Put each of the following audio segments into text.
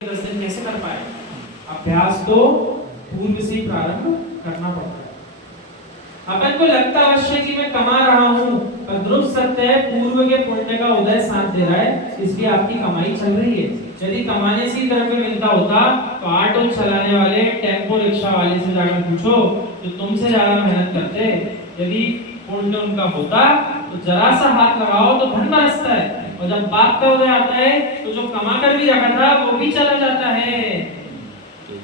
10 दिन कैसे कर पाए? अभ्यास तो पूर्व से ही प्रारंभ करना पड़ता है। अपन को लगता अवश्य कि मैं कमा रहा हूँ, पर ध्रुव सत्य है पूर्व के पुण्य का उदय साथ दे रहा है, इसलिए आपकी कमाई चल रही है। यदि कमाने से ही तरफ में मिलता होता तो ऑटो चलाने वाले, टेम्पो रिक्शा वाले से जाकर पूछो जो तुमसे ज्यादा मेहनत करते, यदि पुण्य उनका होता तो जरा सा हाथ लगाओ तो धन बरसता है, और जब बाप का उदय आता है तो जो कमा कर भी रखा था वो भी चला जाता है।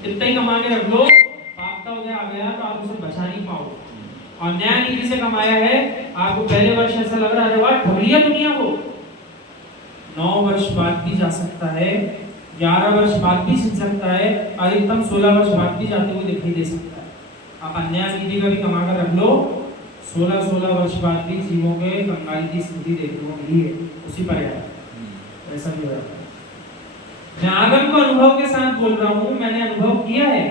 इतना ही कमा के रख लो, बाप का उदय आ गया तो आप उसे बचा नहीं पाओगे। और न्याय नीति से कमाया है, आपको पहले वर्ष ऐसा लग रहा है वाह ठग लिया दुनिया को, 9 वर्ष बाद भी जा सकता है, 11 वर्ष बाद भी सीख सकता है, अधिकतम 16 वर्ष बाद भी जाते हुए दिखाई दे सकता है। आप अन्याय नीति का भी कमा कर रख लो, 16 वर्ष बाद भी जीवों के कंगाली की स्थिति देखने को मिली है, उसी पर है ऐसा नहीं हो रहा। मैं आगम को अनुभव के साथ बोल रहा हूँ, मैंने अनुभव किया है,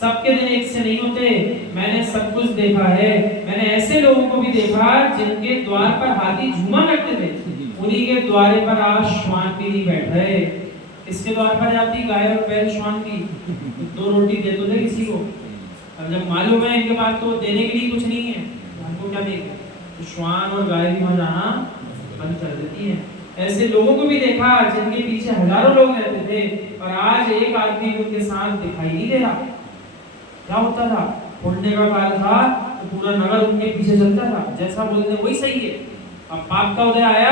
सबके दिन एक से नहीं होते, मैंने सब कुछ देखा है। मैंने ऐसे लोगों को भी देखा जिनके द्वार पर हाथी झूमा करते थे, उन्हीं के द्वारे पर आज श्वान भी नहीं बैठ रहे। किसके द्वार पर जाती गाय और बैल श्वान की, 2 रोटी दे तो दे किसी को, और जब मालूम है इनके पास तो देने के लिए कुछ नहीं है, हमको क्या देंगे, तो श्वान और गाय भी वहां जाना बंद कर देती है। ऐसे लोगों को भी देखा जिनके पीछे हजारों लोग रहते थे, और आज एक आदमी उनके साथ दिखाई नहीं दे रहा। क्या होता था? पुण्य का काल था तो पूरा नगर उनके पीछे चलता था, जैसा बोलते वही सही है। अब पाप का उदय आया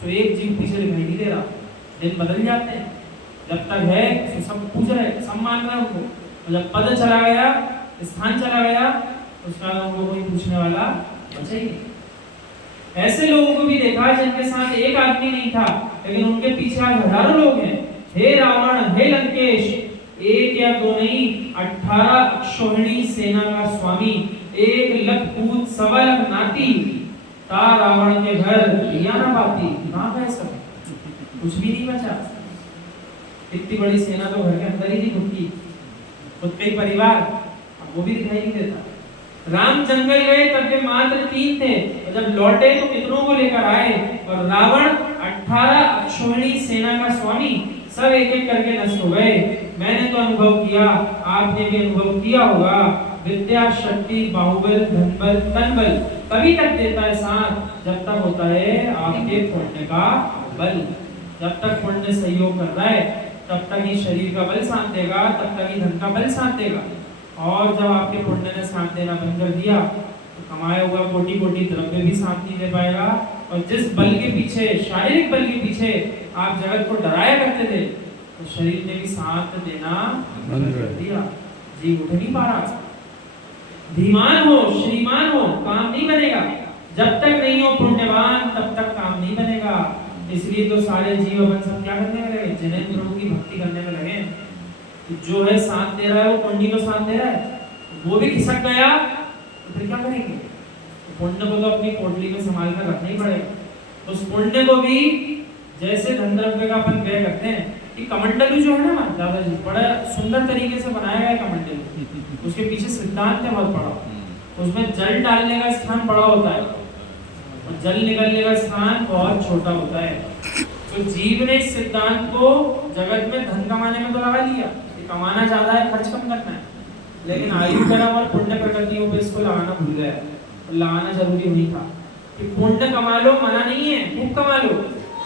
तो एक जीव पीछे दिखाई नहीं दे रहा, दिन बदल जाते हैं। जब तक है तो सब पूज रहे, सब मान रहे उनको, और जब पद चला गया, स्थान चला गया, उसका उनको कोई पूछने वाला बचा ही नहीं। ऐसे लोगों को भी देखा जिनके साथ एक आदमी नहीं था, लेकिन उनके पीछे आज हजारों लोग हैं। हे रावण, हे लंकेश, 1 या 2 नहीं, 18 अक्षौहिणी सेना का स्वामी, 1 लाख पूत 1.25 लाख नाती, ता रावण के घर दिया ना पाती। कहाँ गए सब? कुछ भी नहीं बचा। इतनी बड़ी सेना तो घर के अंदर ही थी, खुद के परिवार, अब वो भी दिखाई नहीं देता। राम जंगल गए तब के मात्र 3 थे, और जब लौटे तो कितनों को लेकर आए, और रावण 18 अक्षौहिणी सेना का स्वामी, सब एक एक करके नष्ट हो गए। मैंने तो अनुभव किया, आपने भी अनुभव किया होगा। विद्या, शक्ति, बाहुबल, धनबल, तनबल तभी तक देता है साथ जब तक होता है आपके पुण्य का बल। जब तक पुण्य सहयोग कर रहा है तब तक ही शरीर का बल साथ देगा, तब तक ही धन का बल साथ देगा। और जब आपके पुण्य ने साथ देना बंद कर दिया तो कमाया हुआ कोटि द्रव्य भी साथ नहीं दे पाएगा। और जिस बल के पीछे, शारीरिक बल के पीछे आप जगत को डराया करते थे, तो शरीर ने भी साथ देना बंद कर दिया, जीव उठ नहीं पा रहा। धीमान हो, श्रीमान हो, काम नहीं बनेगा। जब तक नहीं हो पुण्यवान तब तक काम नहीं बनेगा। इसलिए तो सारे जीव अपन सब क्या करने में लगे, जिनेंद्रों की भक्ति करने में लगे। जो है साथ दे रहा है, वो पुण्य को साथ दे रहा है, वो भी खिसक गया तो फिर क्या करेंगे? पुण्य को तो अपनी पोटली में संभाल कर रखना ही पड़ेगा। उस पुण्य को भी जैसे धन द्रव्य का अपन व्यय करते हैं, कि कमंडलू जो है ना दादाजी, बड़ा सुंदर तरीके से बनाया गया है कमंडलू। उसके पीछे सिद्धांत है बहुत बड़ा, उसमें जल डालने का स्थान बड़ा होता है और जल निकलने का स्थान बहुत छोटा होता है। तो जीव ने इस सिद्धांत को जगत में धन कमाने में तो लगा लिया, कमाना ज्यादा है, खर्च कम करना है, लेकिन आयु कर्म और पुण्य प्रकृतियों पे इसको लगाना भूल गया। लगाना जरूरी नहीं था कि पुण्य कमा लो, मना नहीं है, खूब कमा लो,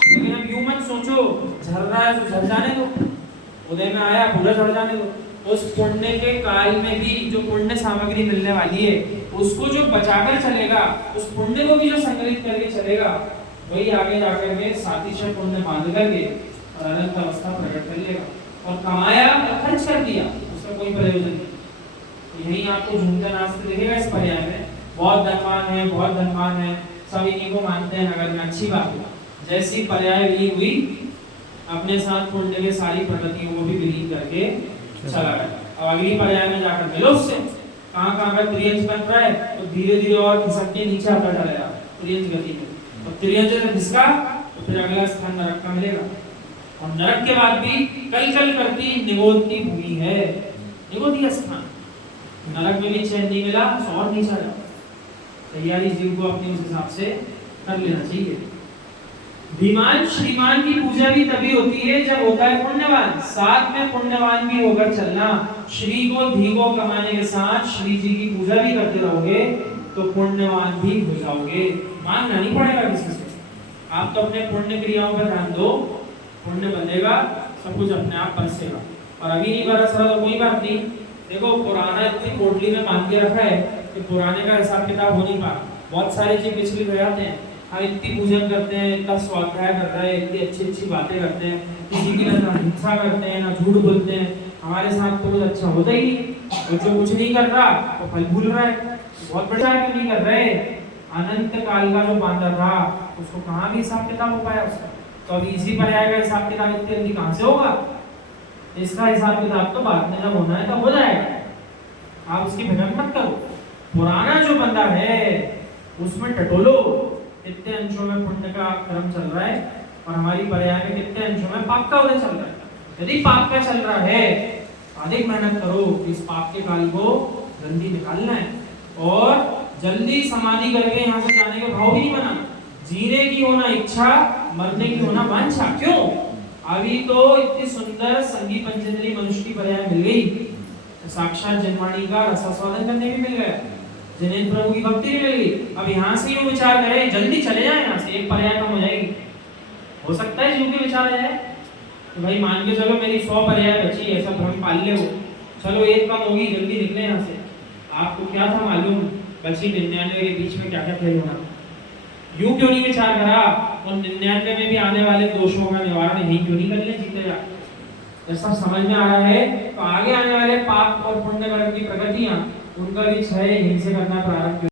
लेकिन अब यूं मत सोचो झड़ रहा है तो झड़ जाने दो, उदय में आया पूरा झड़ जाने दो। उस पुण्य के काल में भी जो पुण्य सामग्री मिलने वाली है, उसको जो बचाकर चलेगा, उस पुण्य को भी जो संग्रहित करके चलेगा, वही आगे जाकर के सातिशय पुण्य बांध करके और अनंत अवस्था प्रकट कर लेगा। और कमाया और खर्च कर दिया, उसका कोई प्रयोजन नहीं। यही आपको झूमते नाचते दिखेगा इस पर्याय में। बहुत धनवान है, बहुत धनवान है, सब इन्हीं को मानते हैं नगर में, अच्छी बात है। जैसी पर्याय विलीन हुई, अपने साथ पुण्य के सारी प्रगतियों को भी विलीन करके चला गया। अब अगली पर्याय में जाकर मिलो उससे, कहाँ कहाँ का त्रियंज बन रहा है, तो धीरे धीरे और खिसक के नीचे आता चलेगा त्रियंज गति में। और त्रियंज से खिसका तो फिर अगला स्थान नरक का मिलेगा। और नरक के बाद भी कल कल करती निगोद की भूमि है, निगोदी स्थान। नरक में भी चैन नहीं मिला तो और नीचा जाओ। तैयारी जीव को अपने उस हिसाब से कर लेना चाहिए। धीमान श्रीमान की पूजा भी तभी होती है जब होता है पुण्यवान, साथ में पुण्यवान भी होकर चलना। श्री को धी को कमाने के साथ श्री जी की पूजा भी करते रहोगे तो पुण्यवान भी हो जाओगे। मांगना नहीं पड़ेगा किसी से, आप तो अपने पुण्य क्रियाओं पर ध्यान दो, पुण्य बनेगा, सब कुछ अपने आप बरसेगा। और अभी नहीं बरस रहा तो कोई बात नहीं, देखो पुराना इतनी पोटली में बांध के रखा है कि पुराने का हिसाब किताब हो नहीं पा, बहुत सारे चीज पिछले रह जाते हैं। हम इतनी पूजन करते हैं, इतना स्वाध्याय कर रहे हैं, इतनी अच्छी अच्छी बातें करते हैं, किसी की ना हिंसा करते हैं ना झूठ बोलते हैं, हमारे साथ तो कुछ अच्छा होता ही नहीं। और जो कुछ नहीं कर रहा तो फल भूल रहा है, बहुत बड़ा क्यों नहीं कर रहे। अनंत काल का जो बांधा था उसको कहाँ भी हिसाब किताब हो पाया उसका, तो अभी इसी पर आएगा हिसाब किताब, इतनी जल्दी कहाँ से होगा। इसका हिसाब किताब तो बाद में जब होना है तब हो जाएगा, आप उसकी भजन मत करो। पुराना जो बंदा है उसमें टटोलो, कितने अंशों में पुण्य का क्रम चल रहा है और हमारी पर्याय में कितने अंशों में पाप का उदय चल रहा है। यदि पाप का चल रहा है अधिक मेहनत करो, इस पाप के काल को जल्दी निकालना है और जल्दी समाधि करके यहाँ से जाने का भाव भी नहीं बना। जीने की होना इच्छा, मरने की होना वांछा। क्यों? अभी तो इतनी सुंदर संगी पंचेंद्री मनुष्य की पर्याय मिल गई, साक्षात जनवाणी का रसास्वादन करने भी मिल गया, जिनेन्द्र प्रभु की भक्ति भी मिल गई। अब यहाँ से यूं विचार करें जल्दी चले जाए यहाँ से, एक पर्याय कम हो जाएगी। हो सकता है जीव के विचार आए तो भाई मान के चलो मेरी 100 पर्याय बची, ऐसा भ्रम पाल ले, चलो एक कम होगी, जल्दी निकले यहाँ से। आपको क्या था मालूम बची 99 के बीच में क्या क्या खेल होना। यूं क्यों नहीं विचार करा और 99 में भी आने वाले दोषों का निवारण यही क्यों नहीं कर ले जीते जा। जब सब समझ में आ रहा है तो आगे आने वाले पाप और पुण्य कर्म की प्रगतियां उनका भी क्षय यहीं से करना प्रारंभ